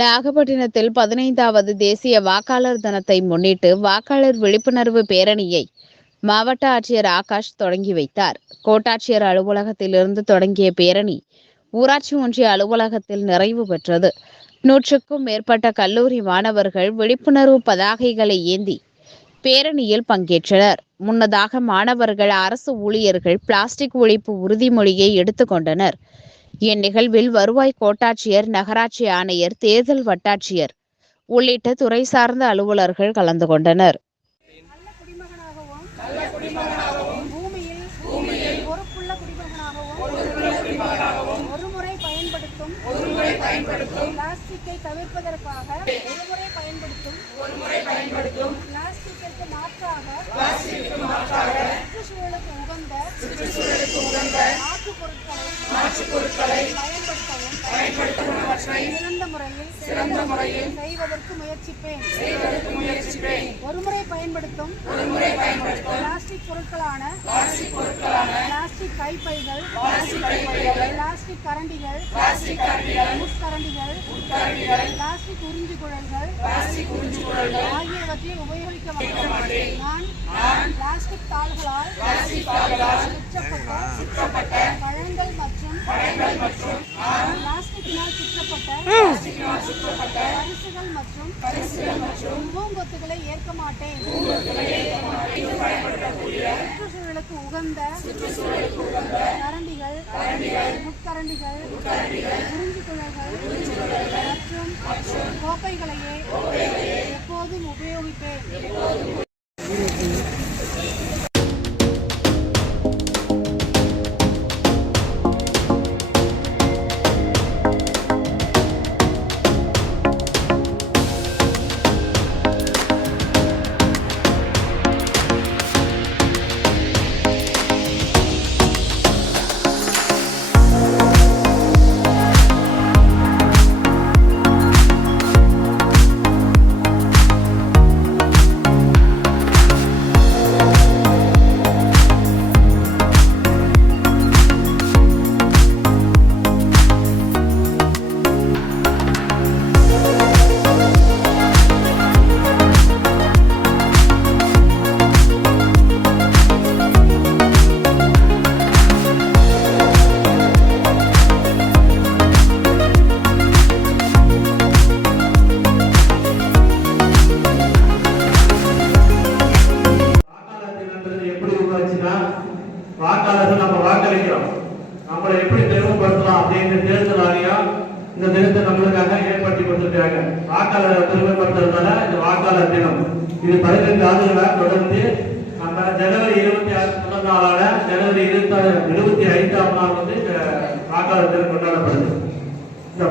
நாகப்பட்டினத்தில் 15வது தேசிய வாக்காளர் தினத்தை முன்னிட்டு வாக்காளர் விழிப்புணர்வு பேரணியை மாவட்ட ஆட்சியர் ஆகாஷ் தொடங்கி வைத்தார். கோட்டாட்சியர் அலுவலகத்திலிருந்து தொடங்கிய பேரணி ஊராட்சி ஒன்றிய அலுவலகத்தில் நிறைவு பெற்றது. 100க்கும் மேற்பட்ட கல்லூரி மாணவர்கள் விழிப்புணர்வு பதாகைகளை ஏந்தி பேரணியில் பங்கேற்றனர். முன்னதாக மாணவர்கள், அரசு ஊழியர்கள் பிளாஸ்டிக் ஒழிப்பு உறுதிமொழியை எடுத்துக்கொண்டனர். இந்நிகழ்வில் வருவாய் கோட்டாட்சியர், நகராட்சி ஆணையர், தேர்தல் வட்டாட்சியர் உள்ளிட்ட துறை சார்ந்த அலுவலர்கள் கலந்து கொண்டனர். பிளாஸ்டிக்கை தவிர்ப்பதற்காக ஒருமுறை பயன்படுத்தும் பிளாஸ்டிக்கிற்கு மாற்றாக சுற்றுச்சூழலுக்கு உகந்த மாற்றுப் பொருட்களை பயன்படுத்தவும் சிறந்த முறையில் செய்வதற்கு முயற்சிப்பேன். ஒருமுறை பயன்படுத்தும் பிளாஸ்டிக் பொருட்களான பிளாஸ்டிக் கைப்பைகள், பிளாஸ்டிக் கரண்டிகள், முட்கரண்டிகள், பிளாஸ்டிக் உறிஞ்சுகுழல்கள் ஆகியவற்றை உபயோகிக்க மாட்டேன். நான் பிளாஸ்டிக் தாள்களால் சுற்றப்பட்ட பழங்கள் மற்றும் பிளாஸ்டிக்கினால் சுற்றப்பட்ட பரிசுகள் மற்றும் பூங்கொத்துகளை ஏற்க மாட்டேன். சுற்றுச்சூழலுக்கு உகந்த கரண்டிகள், முட்கரண்டிகள், உறிஞ்சுகுழல்கள் மற்றும் கோப்பைகளையே எப்போதும் உபயோகிப்பேன். வாக்காளர்கள் நம்ம வாக்களிக்கிறோம், நம்மளை எப்படி பெருமைப்படுத்தலாம் அப்படின்னு தேர்தல் ஆணையம் இந்த தினத்தை நம்மளுக்காக ஏற்படுத்தி கொடுத்திருக்காங்க. வாக்காளரை பெருமைப்படுத்துறதுனால இந்த வாக்காளர் தினம் இது 15 ஆண்டுகளாக தொடர்ந்து நம்ம ஜனவரி 26 முதல் நாளான ஜனவரி 25ஆம் நாள் வந்து இந்த வாக்காளர் தினம் கொண்டாடப்படுது. இந்த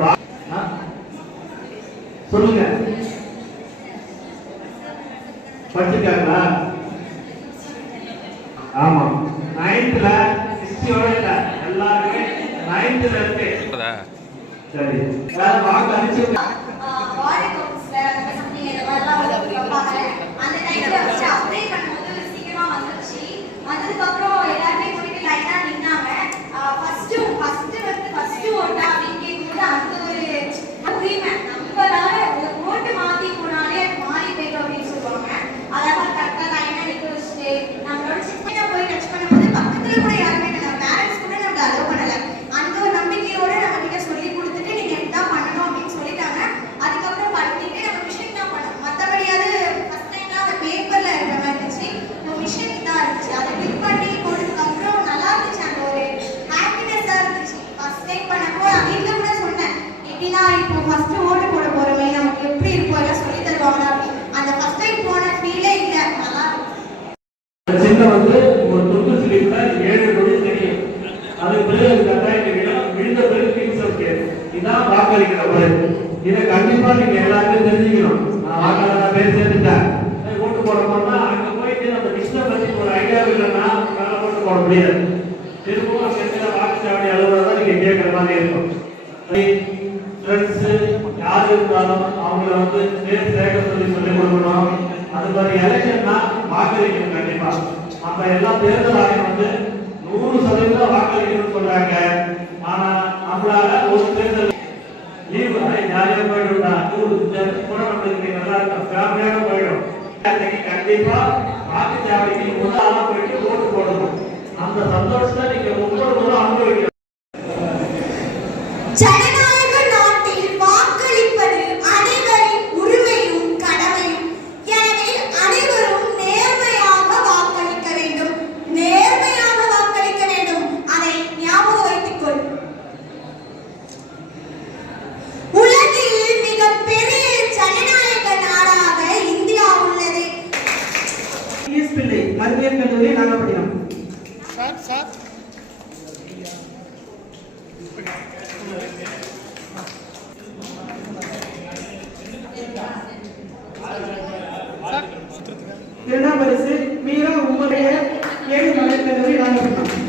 சொல்லுங்க, படிச்சிருக்காங்களா? ஆமா, 9th 60 எல்லாருமே 9th இருக்கு. சரி, வாக்கு அளிச்சு வந்து ஒரு துண்டு ஸ்லிப்ல 7 நொடி தெரியும். அது பிறகு கட்டாயம் விழுந்த பிறகு இதான் வாக்களிக்கிற முறை. இதை கண்டிப்பா நீங்க எல்லாருமே தெரிஞ்சுக்கணும். நான் வாக்காளராக பேர் சேர்த்துட்டேன், ஓட்டு போட போனா அங்க போயிட்டு அந்த லிஸ்ட பத்தி ஒரு ஐடியா இல்லைன்னா ஓட்டு போட முடியாது. திரும்பவும் சேர்த்து வாக்குச்சாவடி அலுவலகம் நீங்க கேட்கற மாதிரி இருக்கும். ஃப்ரெண்ட்ஸ் யார் இருந்தாலும் அவங்கள வந்து பேர் சேர்க்க சொல்லி கொடுக்கணும். அது மாதிரி எலெக்ஷன்னா வாக்களிக்கணும் கண்டிப்பா. நம்ம எல்லா தேர்தல் ஆணையம் வந்து 100% வாக்களிக்கணும்னு சொல்றாங்க. ஆனா நம்மளால ஒரு தேர்தல் லீவு ஜாலியாக போயிடும்டா கூட நம்மளுக்கு நல்லா இருக்கும் ஃபேமிலியாக போயிடும். கண்டிப்பா வாக்குச்சாவடிக்கு முதலாக போயிட்டு ஓட்டு போடணும். அந்த சந்தோஷத்தை நீங்க ஒவ்வொரு முறை அனுபவிக்கணும். ஜனநாயக நாட்டில் வாக்களிப்பது அனைவரின் உரிமையும் கடமையும். எனவே அனைவரும் நேர்மையாக வாக்களிக்க வேண்டும். நேர்மையாக வாக்களிக்க வேண்டும். அதை ஞாபகம் வைத்துக் கொள். உலகில் மிகப்பெரிய ஜனநாயக நாடாக இந்தியா உள்ளது. பிள்ளை மருத்துவக் கல்லூரி நாகப்பட்டினம். இரண்டாம் பரிசு மீரா உங்களுடைய 7 மகளிர் கல்லூரி நாகப்பட்டினம்.